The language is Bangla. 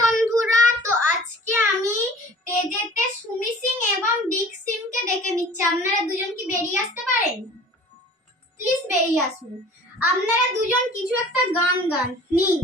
বন্ধুরা, তো আজকে আমি তেজেতে সুমি সিং এবং ডিক সিংকে ডেকে নিচ্ছি। আপনারা দুজন কি বেরিয়ে আসতে পারেন? প্লিজ বেরিয়ে আসুন। আপনারা দুজন কিছু একটা গান গান। নিন।